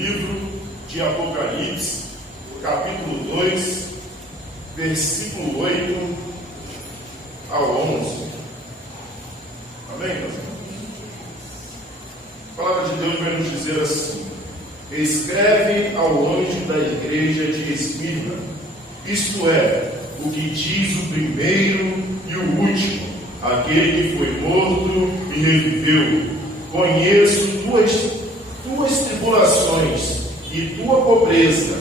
livro de Apocalipse, capítulo 2, versículo 8 ao 11. Amém, meus irmãos? A palavra de Deus vai nos dizer assim: escreve ao anjo da igreja de Esmirna, isto é, o que diz o primeiro e o último, aquele que foi morto e reviveu. Conheço tuas tribulações e tua pobreza,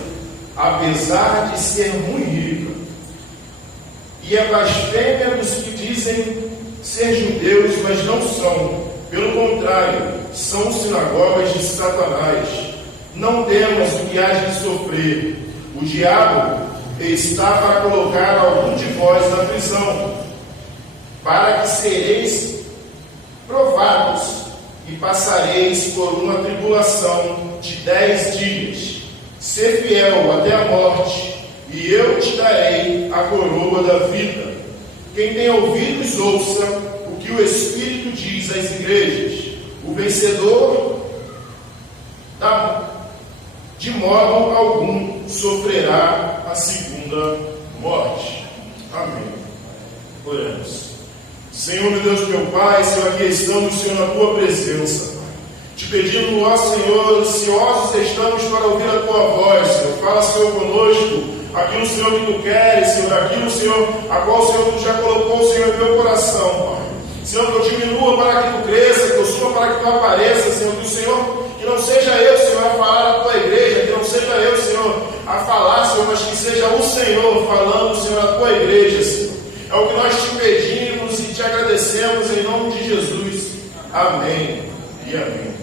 apesar de ser muito rica, e a blasfêmia dos que dizem ser judeus, mas não são. Pelo contrário, são sinagogas de Satanás. Não temas o que hás de sofrer. O diabo está para colocar algum de vós na prisão, para que sereis provados e passareis por uma tribulação de 10 dias. Ser fiel até a morte, e eu te darei a coroa da vida. Quem tem ouvidos, ouça o que o Espírito diz às igrejas. O vencedor, de modo algum, sofrerá a segunda morte. Amém. Oremos. Senhor, meu Deus, meu Pai, Senhor, aqui estamos, Senhor, na Tua presença, te pedindo, ó Senhor, ansiosos estamos para ouvir a Tua voz, Senhor. Fala, Senhor, conosco, aquilo, Senhor, que Tu queres, Senhor, aquilo, Senhor, a qual, Senhor, Tu já colocou, Senhor, em meu coração, Pai. Senhor, que eu diminua para que Tu cresça, que eu suba para que Tu apareça, Senhor, que o Senhor, que não seja eu, Senhor, a falar na Tua igreja, que não seja eu, Senhor, a falar, Senhor, mas que seja o Senhor falando, Senhor, na Tua igreja, Senhor. É o que nós te pedimos e te agradecemos em nome de Jesus. Amém e amém.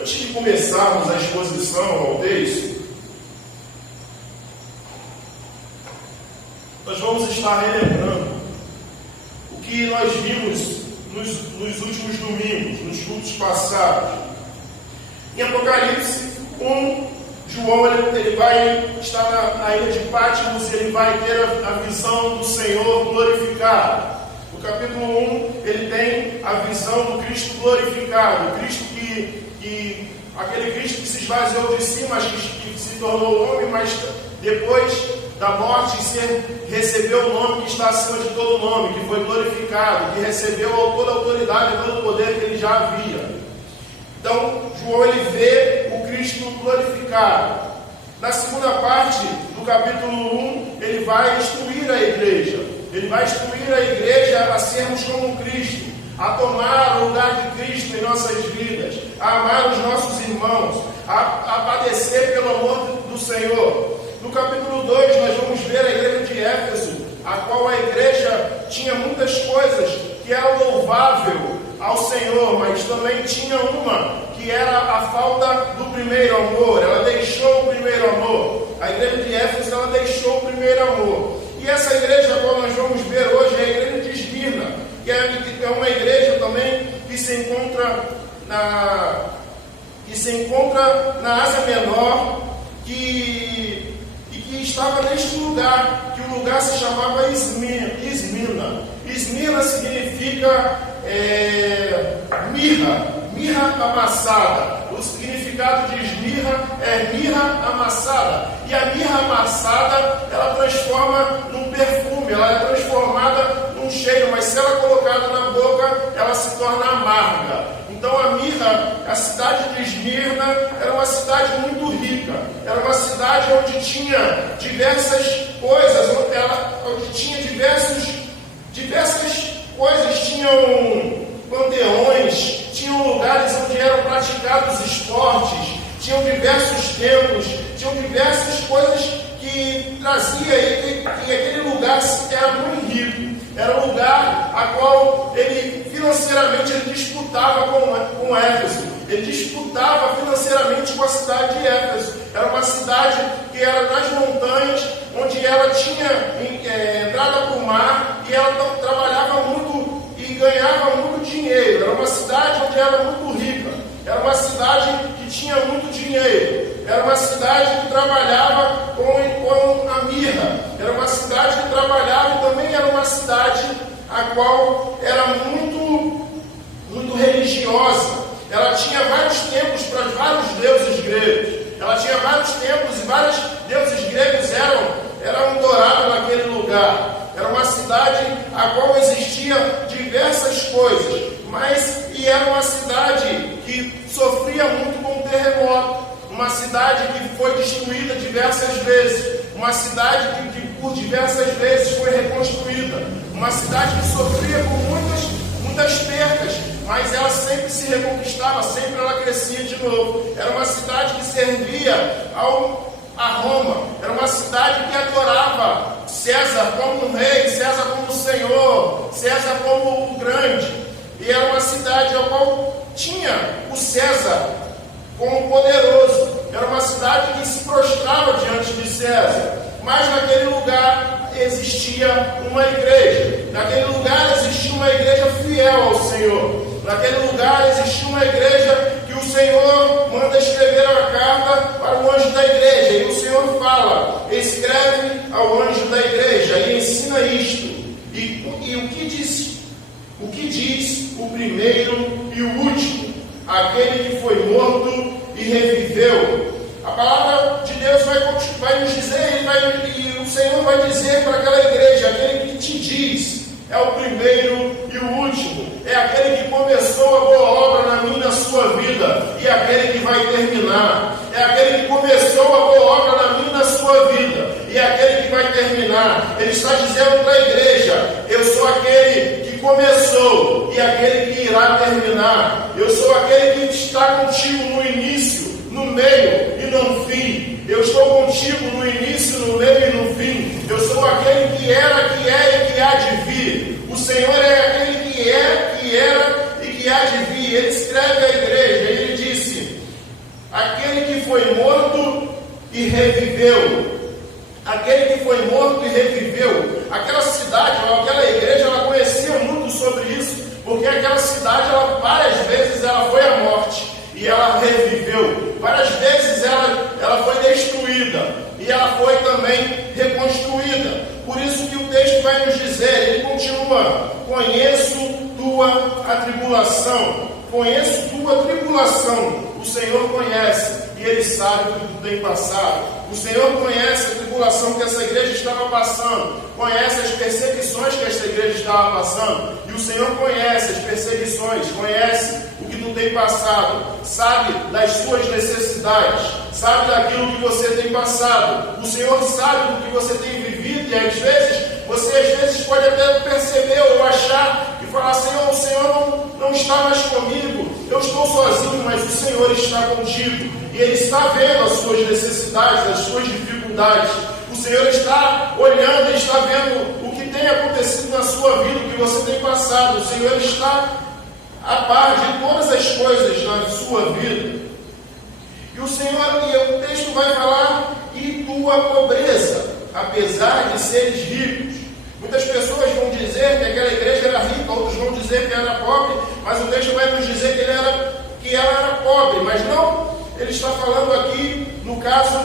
Antes de começarmos a exposição ao texto, nós vamos estar relembrando o que nós vimos nos últimos domingos, nos cultos passados. Em Apocalipse 1, João ele vai estar na ilha de Patmos e ele vai ter a visão do Senhor glorificado. No capítulo 1, ele tem a visão do Cristo glorificado, o Cristo aquele Cristo que se esvaziou de si, mas que se tornou homem, mas depois da morte recebeu o nome que está acima de todo nome, que foi glorificado, que recebeu toda a autoridade e todo o poder que ele já havia. Então, João ele vê o Cristo glorificado. Na segunda parte do capítulo 1, ele vai instruir a igreja. Ele vai instruir a igreja a sermos como Cristo, a tomar o lugar de Cristo em nossas vidas, a amar os nossos irmãos, a padecer pelo amor do Senhor. No capítulo 2, nós vamos ver a igreja de Éfeso, a qual a igreja tinha muitas coisas que eram louváveis ao Senhor, mas também tinha uma que era a falta do primeiro amor. Ela deixou o primeiro amor. A igreja de Éfeso, ela deixou o primeiro amor. E essa igreja, a qual nós vamos ver hoje, é a igreja de Esmirna, que é uma igreja também que se encontra na Ásia Menor, que estava neste lugar, que o lugar se chamava Esmirna. Esmirna significa mirra amassada. O significado de esmirra é mirra amassada. E a mirra amassada, ela transforma num perfume, ela é transformada num cheiro, mas se ela é colocada na boca, ela se torna amarga. Então a mirra, a cidade de Esmirna, era uma cidade muito rica. Era uma cidade onde tinha diversas coisas, onde tinha diversas coisas, tinham panteões, tinham lugares onde eram praticados esportes, tinham diversos templos, tinham diversas coisas que trazia, e aquele lugar era muito rico. Era um lugar a qual ele financeiramente ele disputava com Éfeso. Ele disputava financeiramente com a cidade de Éfeso. Era uma cidade que era nas montanhas, onde ela tinha entrada para o mar e ela trabalhava muito e ganhava muito dinheiro. Era uma cidade onde era muito rica. Era uma cidade que tinha muito dinheiro. Era uma cidade que trabalhava com a mirra. Era uma cidade que trabalhava e também era uma cidade a qual era muito religiosa. Ela tinha vários templos para vários deuses gregos. sofria muito com o terremoto, uma cidade que foi destruída diversas vezes, uma cidade que por diversas vezes foi reconstruída, uma cidade que sofria com muitas percas, mas ela sempre se reconquistava, sempre ela crescia de novo. Era uma cidade que servia a Roma, era uma cidade que adorava César como rei, César como senhor, César como o grande, e era uma cidade a qual tinha o César como poderoso, era uma cidade que se prostrava diante de César, mas naquele lugar existia uma igreja, naquele lugar existia uma igreja fiel ao Senhor, naquele lugar existia uma igreja que o Senhor manda escrever a carta para o anjo da igreja, e o Senhor fala: escreve ao anjo da igreja e ensina isto, e o que diz o primeiro e o último, aquele que foi morto e reviveu. A palavra de Deus vai nos dizer, e o Senhor vai dizer para aquela igreja: aquele que te diz é o primeiro e o último, é aquele que começou a boa obra na minha e na sua vida, e aquele que vai terminar, é aquele que começou a boa obra na minha e na sua vida, e aquele que vai terminar. Ele está dizendo para a igreja: eu sou aquele que começou e aquele que irá terminar, eu sou aquele que está contigo no início, no meio e no fim. Eu estou contigo no início, no meio e no fim. Eu sou aquele que era, que é e que há de vir. O Senhor é aquele que é, que era e que há de vir. Ele escreve à igreja, ele disse: aquele que foi morto e reviveu. Aquele que foi morto e reviveu. Aquela cidade, aquela igreja, ela conhecia muito sobre isso, porque aquela cidade, várias vezes ela foi à morte e ela reviveu. Várias vezes ela foi destruída e ela foi também reconstruída. Por isso que o texto vai nos dizer, ele continua: conheço tua atribulação. Conheço tua tribulação. O Senhor conhece e Ele sabe o que tu tem passado. O Senhor conhece a tribulação que essa igreja estava passando, conhece as perseguições que essa igreja estava passando, e o Senhor conhece as perseguições, conhece o que tu tem passado, sabe das suas necessidades, sabe daquilo que você tem passado. O Senhor sabe do que você tem vivido, e às vezes pode até perceber ou achar e falar: Senhor, o Senhor não está mais comigo, eu estou sozinho, mas o Senhor está contigo. E Ele está vendo as suas necessidades, as suas dificuldades. O Senhor está olhando e está vendo o que tem acontecido na sua vida, o que você tem passado. O Senhor está a par de todas as coisas na sua vida. E o texto vai falar: e tua pobreza, apesar de seres ricos. Muitas pessoas vão dizer que aquela igreja era rica, outros vão dizer que era pobre, mas o texto vai nos dizer que ela era pobre, mas não. Ele está falando aqui, no caso,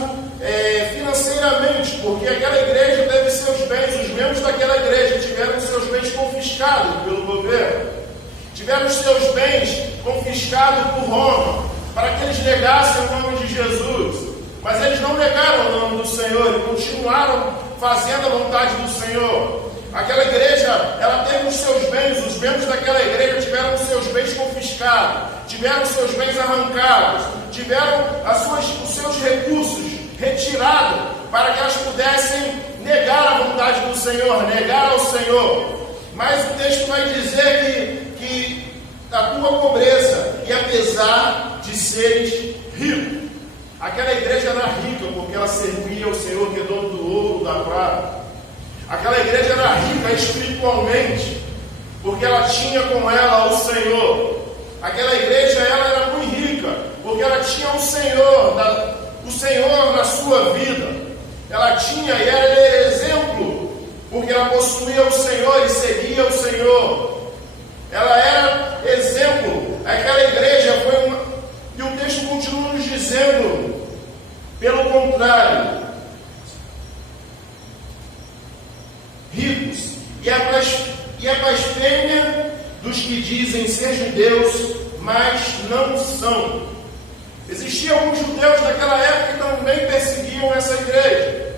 financeiramente, porque aquela igreja teve seus bens, os membros daquela igreja tiveram seus bens confiscados pelo governo, tiveram seus bens confiscados por Roma, para que eles negassem o nome de Jesus, mas eles não negaram o nome do Senhor, e continuaram fazendo a vontade do Senhor. Aquela igreja, ela teve os seus bens, os membros daquela igreja tiveram os seus bens confiscados, tiveram os seus bens arrancados, tiveram os seus recursos retirados, para que elas pudessem negar a vontade do Senhor, negar ao Senhor. Mas o texto vai dizer que a tua pobreza, e apesar de seres ricos, aquela igreja era rica porque ela servia ao Senhor, que é dono do ouro, da prata. Aquela igreja era rica espiritualmente, porque ela tinha com ela o Senhor. Aquela igreja, ela era muito rica, porque ela tinha o Senhor na sua vida. Ela tinha e era exemplo, porque ela possuía o Senhor e seguia o Senhor. Ela era exemplo. Aquela igreja foi uma... E o texto continua nos dizendo, pelo contrário, ricos, e a blasfêmia dos que dizem ser judeus, mas não são. Existiam alguns judeus naquela época que também perseguiam essa igreja.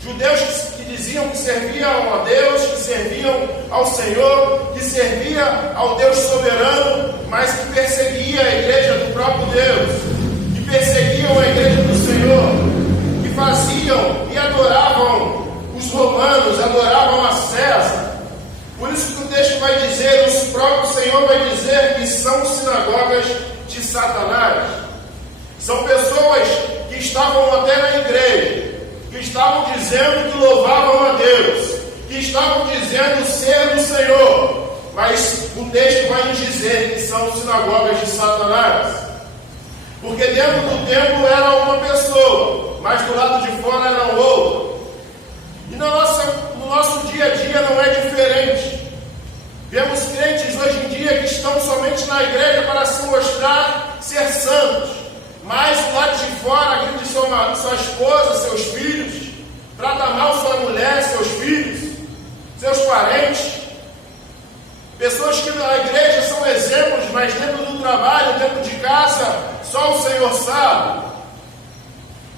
Judeus que diziam que serviam a Deus, que serviam ao Senhor, que serviam ao Deus soberano, mas que perseguia a igreja do próprio Deus, que perseguiam a igreja do Senhor, que faziam e adoravam os romanos, adoravam a César. Por isso que o texto vai dizer, o próprio Senhor vai dizer que são sinagogas de Satanás. São pessoas que estavam até na igreja, que estavam dizendo que louvavam a Deus, que estavam dizendo ser do Senhor, mas o texto vai nos dizer que são sinagogas de Satanás, porque dentro do templo era uma pessoa, mas do lado de fora era outra. E no nosso dia a dia não é diferente. Vemos crentes hoje em dia que estão somente na igreja para se mostrar ser santos, mas do lado de fora agride sua esposa, seus filhos, trata mal sua mulher, seus filhos, seus parentes. Pessoas que na igreja são exemplos, mas dentro do trabalho, dentro de casa, só o Senhor sabe.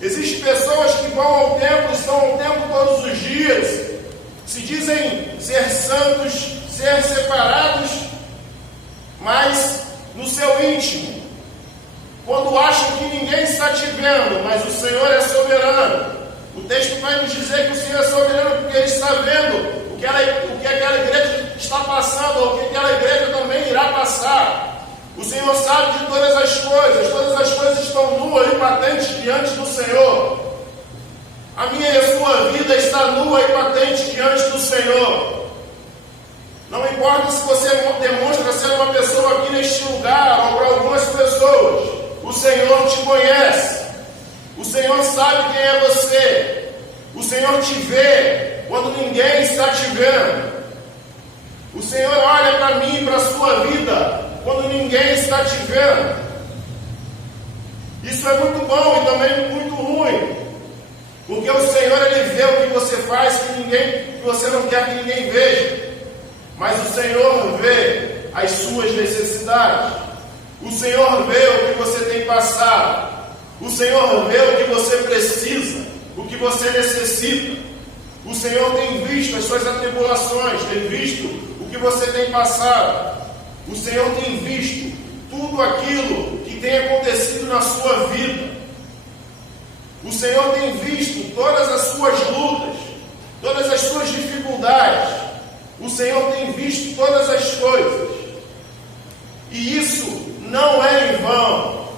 Existem pessoas que vão ao templo, estão ao templo todos os dias, se dizem ser santos, ser separados, mas no seu íntimo, quando acham que ninguém está te vendo, mas o Senhor é soberano. O texto vai nos dizer que o Senhor é soberano porque Ele está vendo o que aquela igreja está passando, ou o que aquela igreja também irá passar. O Senhor sabe de todas as coisas estão nuas e patentes diante do Senhor. A minha e a sua vida está nua e patente diante do Senhor. Não importa se você demonstra ser uma pessoa aqui neste lugar, ou para algumas pessoas, o Senhor te conhece. O Senhor sabe quem é você. O Senhor te vê quando ninguém está te vendo. O Senhor olha para mim, para a sua vida, quando ninguém está te vendo. Isso é muito bom e também muito ruim, porque o Senhor, Ele vê o que você faz que você não quer que ninguém veja, mas o Senhor vê as suas necessidades. O Senhor vê o que você tem passado. O Senhor vê o que você precisa, o que você necessita. O Senhor tem visto as suas atribulações, tem visto o que você tem passado. O Senhor tem visto tudo aquilo que tem acontecido na sua vida. O Senhor tem visto todas as suas lutas, todas as suas dificuldades. O Senhor tem visto todas as coisas. E isso não é em vão.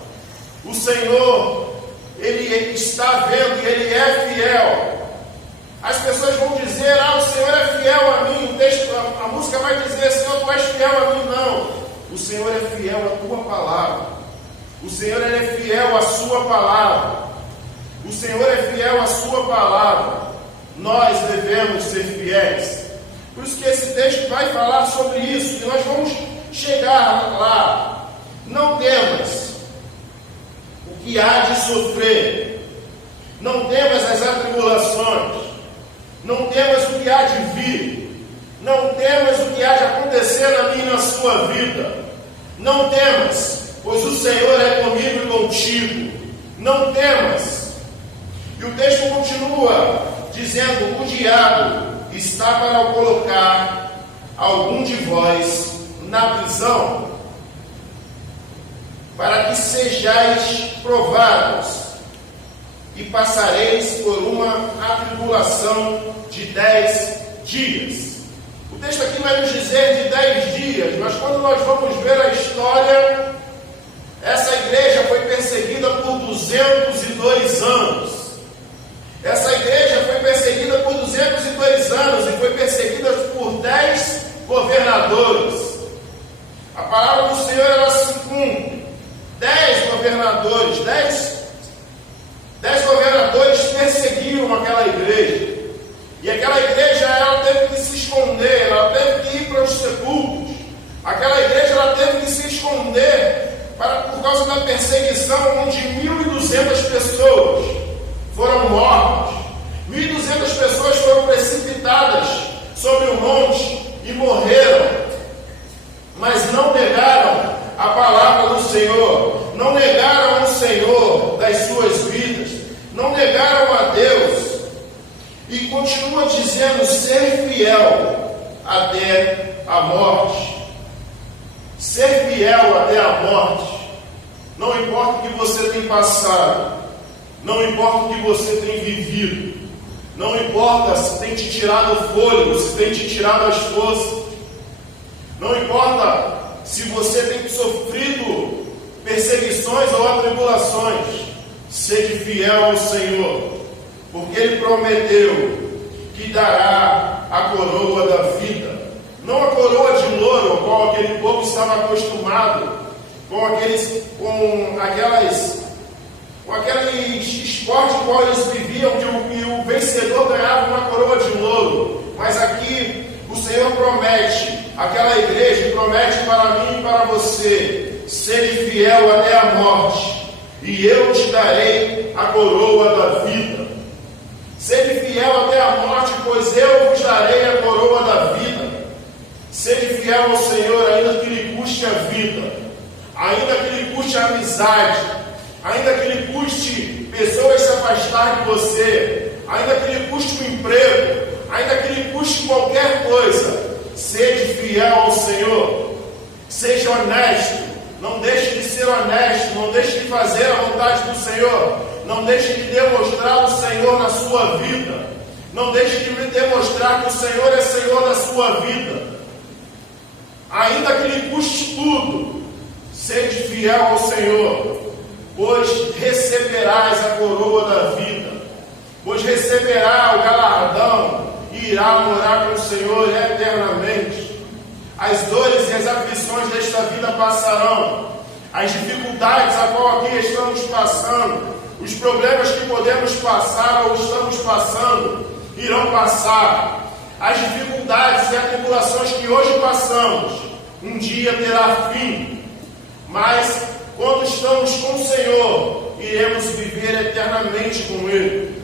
O Senhor, Ele está vendo e Ele é fiel. As pessoas vão dizer, o Senhor é fiel a mim. A música vai dizer, Senhor, tu és fiel a mim. Não, o Senhor é fiel à tua palavra. O Senhor, Ele é fiel à sua palavra. O Senhor é fiel à sua palavra. Nós devemos ser fiéis. Por isso que esse texto vai falar sobre isso, e nós vamos chegar lá. Não temas o que há de sofrer. Não temas as atribulações. Não temas o que há de vir. Não temas o que há de acontecer na minha e na sua vida. Não temas, pois o Senhor é comigo e contigo. Não temas. E o texto continua dizendo, o diabo está para colocar algum de vós na prisão, para que sejais provados, e passareis por uma atribulação de 10 dias. O texto aqui vai nos dizer de 10 dias, mas quando nós vamos ver a história, essa igreja foi perseguida por 202 anos. Essa igreja foi perseguida por 202 anos e foi perseguida por 10 governadores. A palavra do Senhor, ela se cumpre. 10 governadores, 10 governadores perseguiram aquela igreja. E aquela igreja, ela teve que se esconder, ela teve que ir para os sepulcros. Aquela igreja, ela teve que se esconder por causa da perseguição, onde 1.200 pessoas foram mortas. 1.200 pessoas foram precipitadas sobre o monte e morreram. Mas não negaram a palavra do Senhor, não negaram o Senhor das suas vidas, não negaram a Deus. E continua dizendo, ser fiel até a morte. ser fiel até a morte. Não importa o que você tem passado, não importa o que você tem vivido, não importa se tem te tirado o fôlego, se tem te tirado as forças, não importa se você tem sofrido perseguições ou atribulações, sede fiel ao Senhor, porque Ele prometeu que dará a coroa da vida, não a coroa de louro, com qual aquele povo estava acostumado, com aqueles esportes com qual eles viviam, que o vencedor ganhava uma coroa de louro. Mas aqui o Senhor promete, aquela igreja promete para mim e para você: sede fiel até a morte, e eu te darei a coroa da vida. Sede fiel até a morte, pois eu vos darei a coroa da vida. Sede fiel ao Senhor, ainda que lhe custe a vida, ainda que lhe custe a amizade, ainda que lhe custe pessoas se afastar de você, ainda que lhe custe o emprego, ainda que lhe custe qualquer coisa. Sede fiel ao Senhor, seja honesto, não deixe de ser honesto, não deixe de fazer a vontade do Senhor, não deixe de demonstrar o Senhor na sua vida, não deixe de demonstrar que o Senhor é Senhor da sua vida, ainda que lhe custe tudo. Sede fiel ao Senhor, pois receberás a coroa da vida, pois receberá o galardão e irá morar com o Senhor eternamente. As dores e as aflições desta vida passarão, as dificuldades a qual aqui estamos passando, os problemas que podemos passar ou estamos passando, irão passar. As dificuldades e atribulações que hoje passamos, um dia terá fim. Mas quando estamos com o Senhor, iremos viver eternamente com Ele.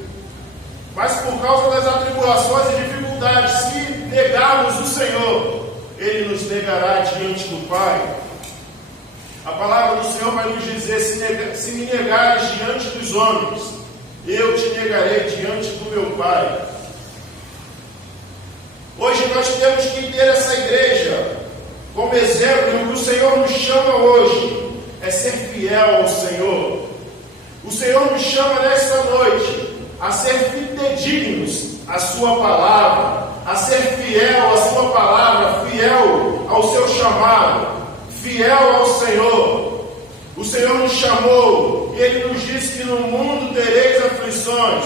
Mas por causa das atribulações e dificuldades, se negarmos o Senhor, Ele nos negará diante do Pai. A palavra do Senhor vai nos dizer: se me negares diante dos homens, eu te negarei diante do meu Pai. Hoje nós temos que ter essa igreja como exemplo, e o que o Senhor nos chama hoje é ser fiel ao Senhor. O Senhor nos chama nesta noite a ser fidedignos à sua palavra, a ser fiel à sua palavra, fiel ao seu chamado, fiel ao Senhor. O Senhor nos chamou e Ele nos disse que no mundo tereis aflições,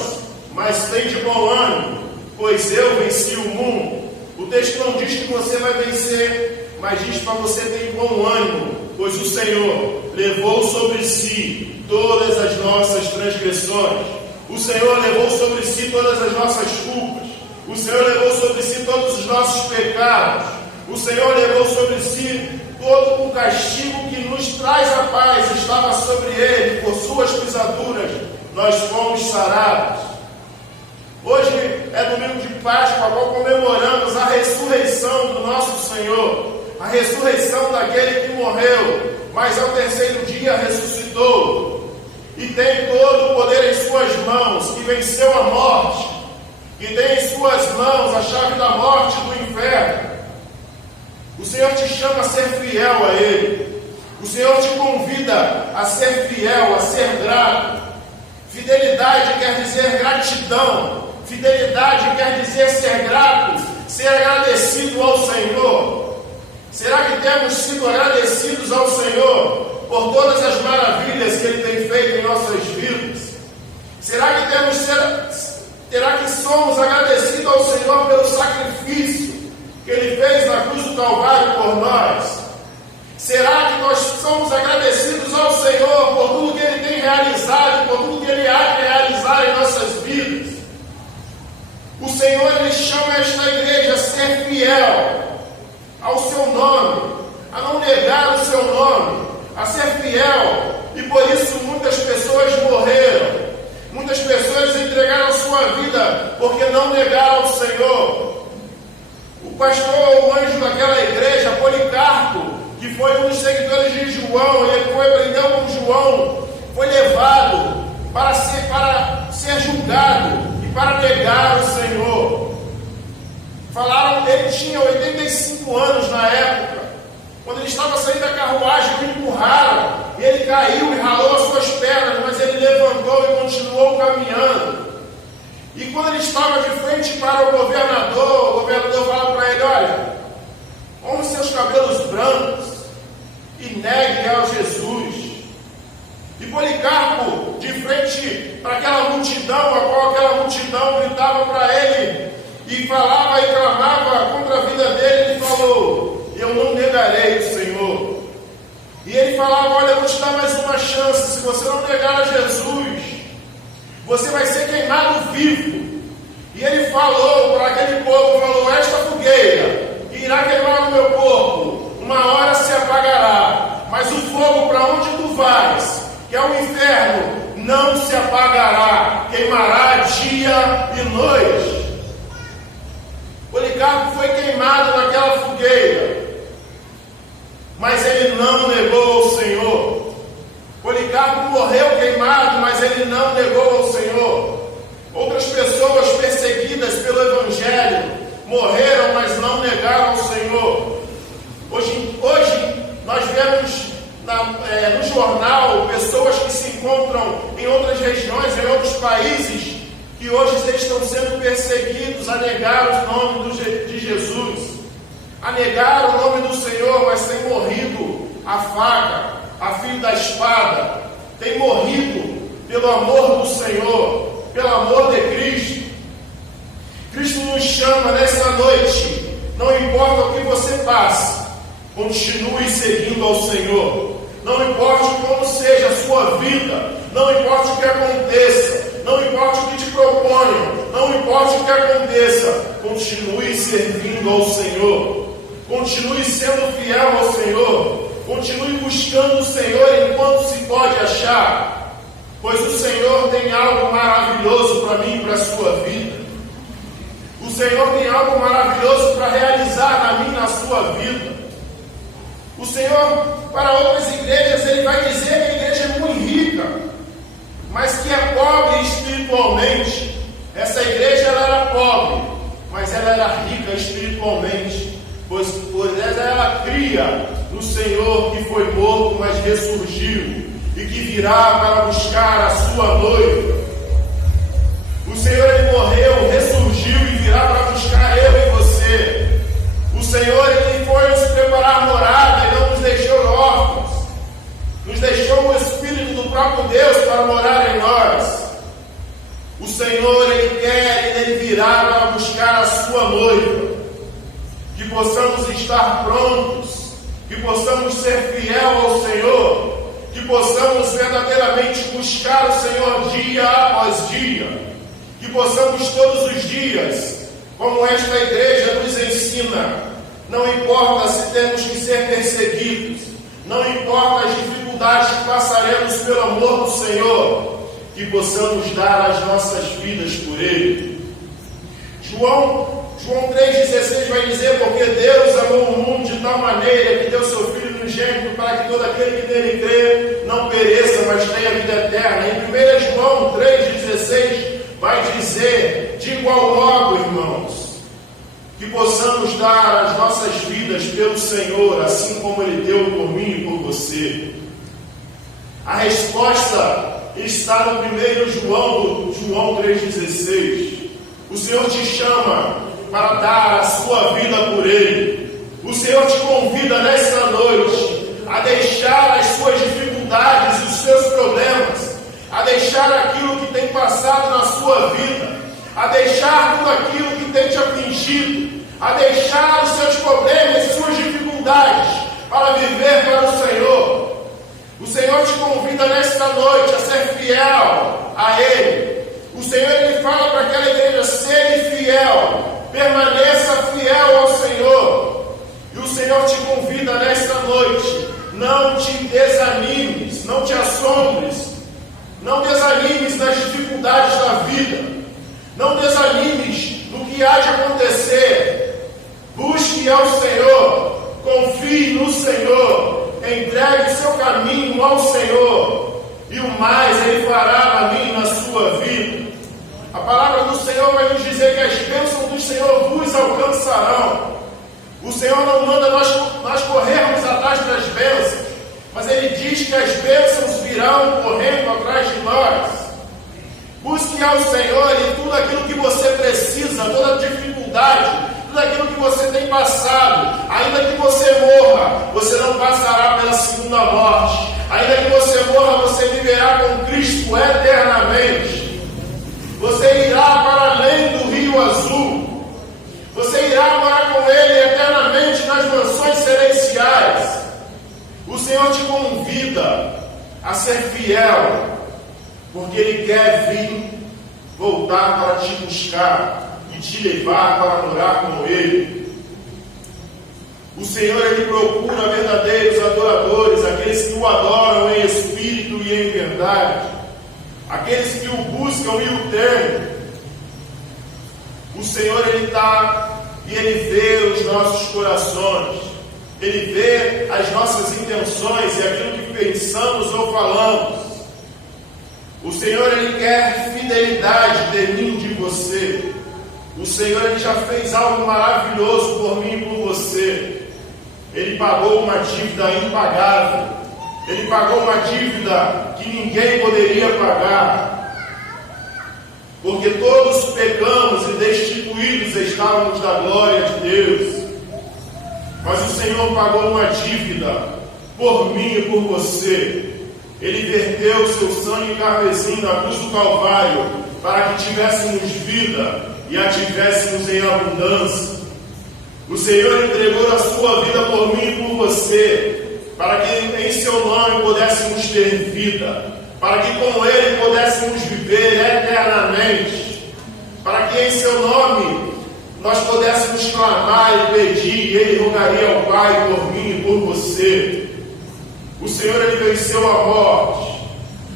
mas tem de bom ânimo, pois eu venci o mundo. O texto não diz que você vai vencer, mas diz para você ter bom ânimo, pois o Senhor levou sobre si todas as nossas transgressões. O Senhor levou sobre si todas as nossas culpas. O Senhor levou sobre si todos os nossos pecados. O Senhor levou sobre si todo o castigo que nos traz a paz. Estava sobre Ele, por suas pisaduras nós fomos sarados. Hoje é domingo de Páscoa, a qual comemoramos a ressurreição do nosso Senhor. A ressurreição daquele que morreu, mas ao terceiro dia ressuscitou. E tem todo o poder em suas mãos, que venceu a morte. E tem em suas mãos a chave da morte e do inferno. O Senhor te chama a ser fiel a Ele. O Senhor te convida a ser fiel, a ser grato. Fidelidade quer dizer gratidão. Fidelidade quer dizer ser grato, ser agradecido ao Senhor. Será que temos sido agradecidos ao Senhor por todas as maravilhas que Ele tem feito em nossas vidas? Será que somos agradecidos ao Senhor pelo sacrifício que Ele fez na cruz do Calvário por nós? Será que nós somos agradecidos ao Senhor por tudo que Ele tem realizado, por tudo que Ele há de realizar em nossas vidas? O Senhor, Ele chama esta igreja a ser fiel ao seu nome, a não negar o seu nome, a ser fiel, e por isso muitas pessoas morreram, muitas pessoas entregaram a sua vida porque não negaram o Senhor. O pastor, o anjo daquela igreja, Policarpo, que foi um dos seguidores de João, e ele aprendeu com João, foi levado para ser julgado e para negar o Senhor. Falaram, ele tinha 85 anos na época, Quando ele estava saindo da carruagem, o empurraram, e ele caiu e ralou as suas pernas, mas ele levantou e continuou caminhando. E quando ele estava de frente para o governador fala para ele: olha, honre seus cabelos brancos e negue ao Jesus. E Policarpo, de frente para aquela multidão, a qual aquela multidão gritava para ele e falava e clamava contra a vida dele, ele falou: eu não negarei o Senhor. E ele falava: olha, eu vou te dar mais uma chance. Se você não negar a Jesus, você vai ser queimado vivo. E ele falou para aquele povo, falou: esta fogueira irá queimar no meu corpo, uma hora se apagará, mas o fogo para onde tu vais, que é o inferno, não se apagará, queimará dia e noite. Policarpo foi queimado naquela fogueira, mas ele não negou ao Senhor. Policarpo morreu queimado, mas ele não negou ao Senhor. Outras pessoas perseguidas pelo Evangelho morreram, mas não negaram ao Senhor. Hoje nós vemos no jornal pessoas que se encontram em outras regiões, em outros países, que hoje eles estão sendo perseguidos a negar o nome de Jesus, a negar o nome do Senhor, mas tem morrido a faca, a fio da espada, tem morrido pelo amor do Senhor, pelo amor de Cristo. Cristo nos chama nessa noite, não importa o que você passe, continue seguindo ao Senhor. Não importa como seja a sua vida, não importa o que aconteça, não importa o que te proponham, não importa o que aconteça, continue servindo ao Senhor, continue sendo fiel ao Senhor, continue buscando o Senhor enquanto se pode achar, pois o Senhor tem algo maravilhoso para mim e para a sua vida. O Senhor tem algo maravilhoso para realizar na minha e na sua vida. O Senhor, para outras igrejas, Ele vai dizer que a igreja é muito rica, mas que é pobre espiritualmente. Essa igreja ela era pobre, mas ela era rica espiritualmente, pois ela cria no Senhor que foi morto, mas ressurgiu, e que virá para buscar a sua noiva. O Senhor, Ele morreu, ressurgiu e virá para buscar eu e você. O Senhor, Ele foi nos preparar morada e não nos deixou órfãos. Nos deixou o Espírito do próprio Deus para morar em nós. O Senhor, Ele quer e Ele virá para buscar a sua noiva. Que possamos estar prontos, que possamos ser fiel ao Senhor, que possamos verdadeiramente buscar o Senhor dia após dia. Que possamos todos os dias, como esta igreja nos ensina, não importa se temos que ser perseguidos, não importa as dificuldades que passaremos pelo amor do Senhor, que possamos dar as nossas vidas por Ele. João 3,16 vai dizer: porque Deus amou o mundo de tal maneira que deu seu Filho unigênito para que todo aquele que nele crê não pereça, mas tenha vida eterna. Em 1 João 3,16 vai dizer: de igual modo, irmãos, que possamos dar as nossas vidas pelo Senhor, assim como Ele deu por mim e por você. A resposta está no 1 João 3,16. O Senhor te chama para dar a sua vida por Ele. O Senhor te convida nesta noite a deixar as suas dificuldades, os seus problemas, a deixar aquilo que tem passado na sua vida, a deixar tudo aquilo que tem te afligido, a deixar os seus problemas e suas dificuldades para viver para o Senhor. O Senhor te convida nesta noite a ser fiel a Ele. O Senhor, Ele fala para aquela igreja: seja fiel, permaneça fiel ao Senhor. E o Senhor te convida nesta noite: não te desanimes, não te assombres, não desanimes nas dificuldades da vida, não desanimes no que há de acontecer. Busque ao Senhor, confie no Senhor, entregue o seu caminho ao Senhor, e o mais Ele fará na minha e na sua vida. A palavra do Senhor vai nos dizer que as bênçãos do Senhor vos alcançarão. O Senhor não manda nós corrermos atrás atrás das bênçãos, mas Ele diz que as bênçãos virão correndo atrás de nós. Busque ao Senhor e tudo aquilo que você precisa, toda dificuldade, tudo aquilo que você tem passado, ainda que você morra, você não passará pela segunda morte. Ainda que você morra, você viverá com Cristo eternamente. Você irá para além do rio azul. Você irá morar com Ele eternamente nas mansões celestiais. O Senhor te convida a ser fiel, porque Ele quer vir voltar para te buscar e te levar para morar com Ele. O Senhor, Ele procura verdadeiros adoradores, aqueles que o adoram em espírito e em verdade, aqueles que o buscam e o temem. O Senhor, Ele está e Ele vê os nossos corações, Ele vê as nossas intenções e aquilo que pensamos ou falamos. O Senhor, Ele quer fidelidade de mim e de você. O Senhor, Ele já fez algo maravilhoso por mim e por você. Ele pagou uma dívida impagável. Ele pagou uma dívida que ninguém poderia pagar. Porque todos pecamos e destituídos estávamos da glória de Deus. Mas o Senhor pagou uma dívida por mim e por você. Ele verteu o seu sangue carmesim na cruz do Calvário para que tivéssemos vida e a tivéssemos em abundância. O Senhor entregou a sua vida por mim e por você, para que em seu nome pudéssemos ter vida, para que com Ele pudéssemos viver eternamente, para que em seu nome nós pudéssemos clamar e pedir, e Ele rogaria ao Pai por mim e por você. O Senhor, Ele venceu a morte.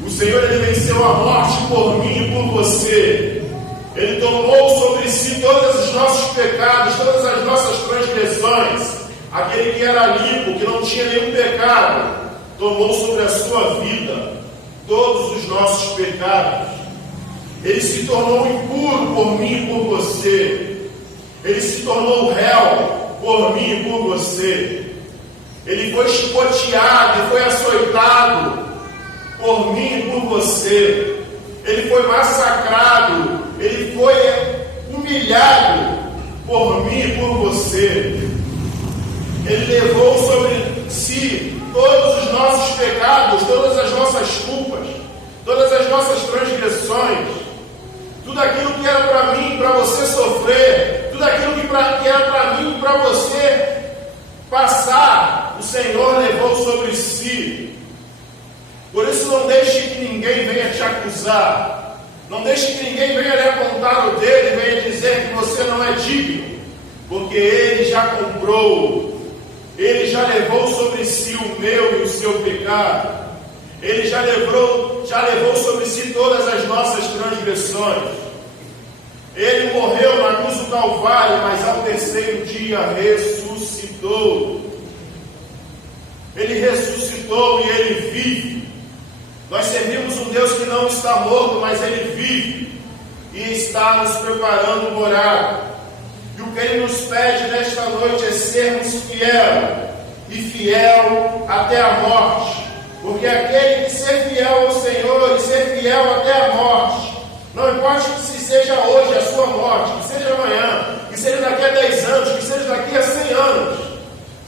O Senhor, Ele venceu a morte por mim e por você. Ele tomou sobre si todos os nossos pecados, todas as nossas transgressões. Aquele que era limpo, que não tinha nenhum pecado, tomou sobre a sua vida todos os nossos pecados. Ele se tornou impuro por mim e por você. Ele se tornou réu por mim e por você. Ele foi chicoteado e foi açoitado por mim e por você. Ele foi massacrado, ele foi humilhado por mim e por você. Ele levou sobre si todos os nossos pecados, todas as nossas culpas, todas as nossas transgressões, tudo aquilo que era para mim, para você sofrer, tudo aquilo que era para mim, para você passar, o Senhor levou sobre si. Por isso, não deixe que ninguém venha te acusar. Não deixe que ninguém venha lhe apontar o dedo e venha dizer que você não é digno. Porque Ele já comprou. Ele já levou sobre si o meu e o seu pecado. Ele já levou sobre si todas as nossas transgressões. Ele morreu na cruz do Calvário, mas ao terceiro dia ressuscitou. Ele ressuscitou e Ele vive. Nós servimos um Deus que não está morto, mas Ele vive e está nos preparando morada. E o que Ele nos pede nesta noite é sermos fiel até a morte. Porque aquele que ser fiel ao Senhor e ser fiel até a morte, não importa se seja hoje a sua morte, que seja amanhã, que seja daqui a 10 anos, que seja daqui a 100 anos,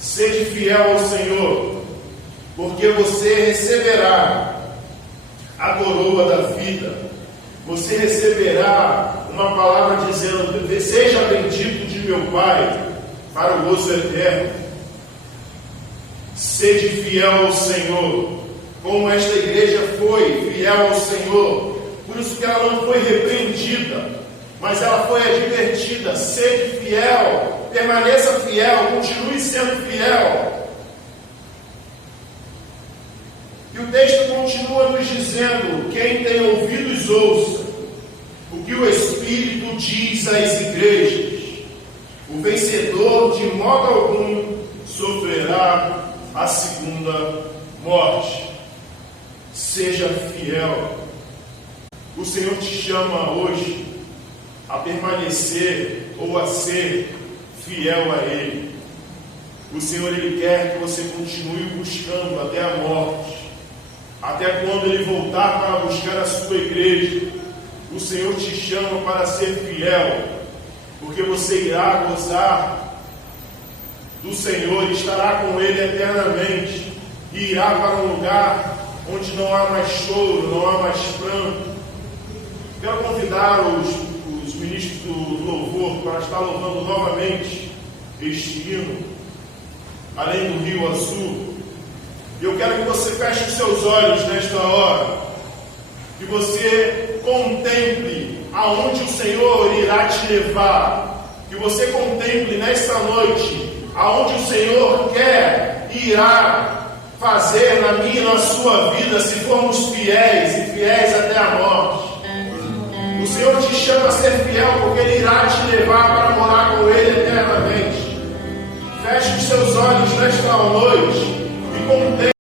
seja fiel ao Senhor, porque você receberá a coroa da vida. Você receberá uma palavra dizendo: seja bendito de meu Pai para o gozo eterno. Sede fiel ao Senhor, como esta igreja foi fiel ao Senhor. Por isso que ela não foi repreendida, mas ela foi advertida: sede fiel, permaneça fiel, continue sendo fiel. E o texto continua nos dizendo: quem tem ouvidos ouça o que o Espírito diz às igrejas. O vencedor de modo algum sofrerá a segunda morte. Seja fiel. O Senhor te chama hoje a permanecer ou a ser fiel a Ele. O Senhor, Ele quer que você continue buscando até a morte, até quando Ele voltar para buscar a sua igreja. O Senhor te chama para ser fiel, porque você irá gozar do Senhor, estará com Ele eternamente, e irá para um lugar onde não há mais choro, não há mais pranto. Quero convidar os ministros do louvor para estar louvando novamente este hino, Além do Rio Azul. Eu quero que você feche os seus olhos nesta hora, que você contemple aonde o Senhor irá te levar, que você contemple nesta noite aonde o Senhor quer e irá fazer na minha e na sua vida, se formos fiéis e fiéis até a morte. O Senhor te chama a ser fiel, porque Ele irá te levar para morar com Ele eternamente. Feche os seus olhos nesta noite e contemple